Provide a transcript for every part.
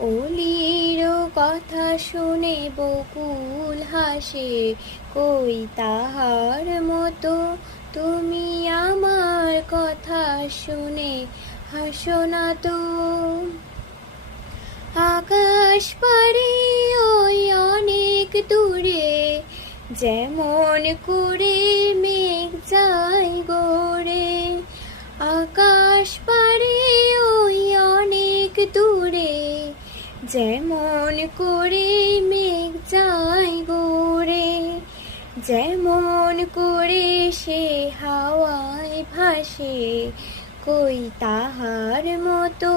অলির কথা শুনে বকুল হাসে, কই তাহার মতো? তুমি আমার কথা শুনে হাসো না তো। আকাশ পারে ওই অনেক দূরে, যেমন করে মেঘ যায় গোরে আকাশ পারে যেমন করে মেঘ যায় গোরে যেমন করে সে হাওয়ায় ভাসে, কই তাহার মতো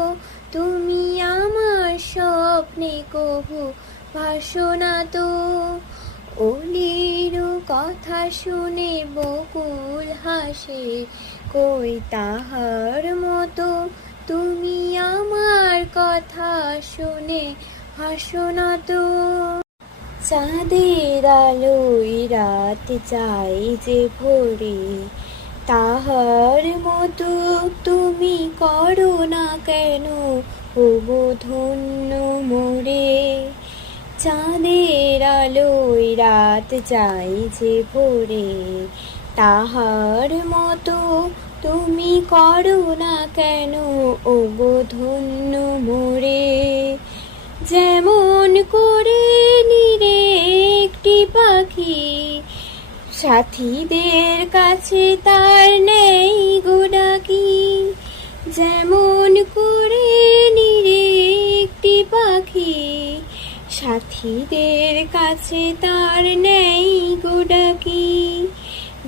তুমি আমার স্বপ্নে কভু ভাসো না তো। অলির কথা শুনে বকুল হাসে, কই তাহার মতো তুমি আমার কথা শুনে হাসো না তো। চাঁদের আলোয় রাত চাই যে ভোরে, তাহার মতো তুমি করো না কেন ওগো ধন্য মোরে? চাঁদের আলোয় রাত চাই যে ভোরে, তাহার মতো তুমি করো না কেন? ওগো ধন্য মোরে, যেমন করে নিরে একটি পাখি, সাথীদের কাছে তার নেই গোডাকি যেমন করে নিরে একটি পাখি, সাথীদের কাছে তার নেই গোডাকি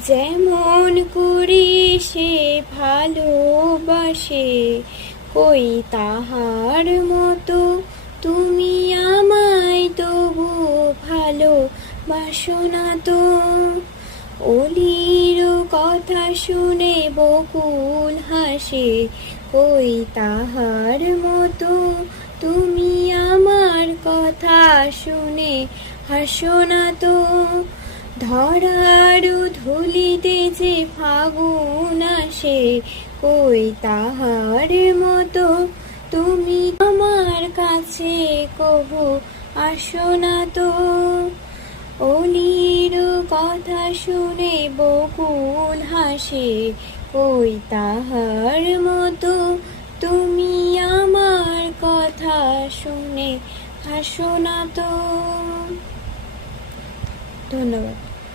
যেমন করে সে ভালোবাসে, কই তাহার মতো তুমি আমায় তবু ভালো বাসো না তো? অলির কথা শুনে বকুল হাসে, কই তাহার মতো তুমি আমার কথা শুনে হাসো না তো? যে আসে কই তাহার মতো? তুমি আমার কাছে কবু আসো না তো। অলির কথা শুনে বকুল হাসে, কই তাহার মতো? তুমি আমার কথা শুনে হাসো না তো। ধন্যবাদ।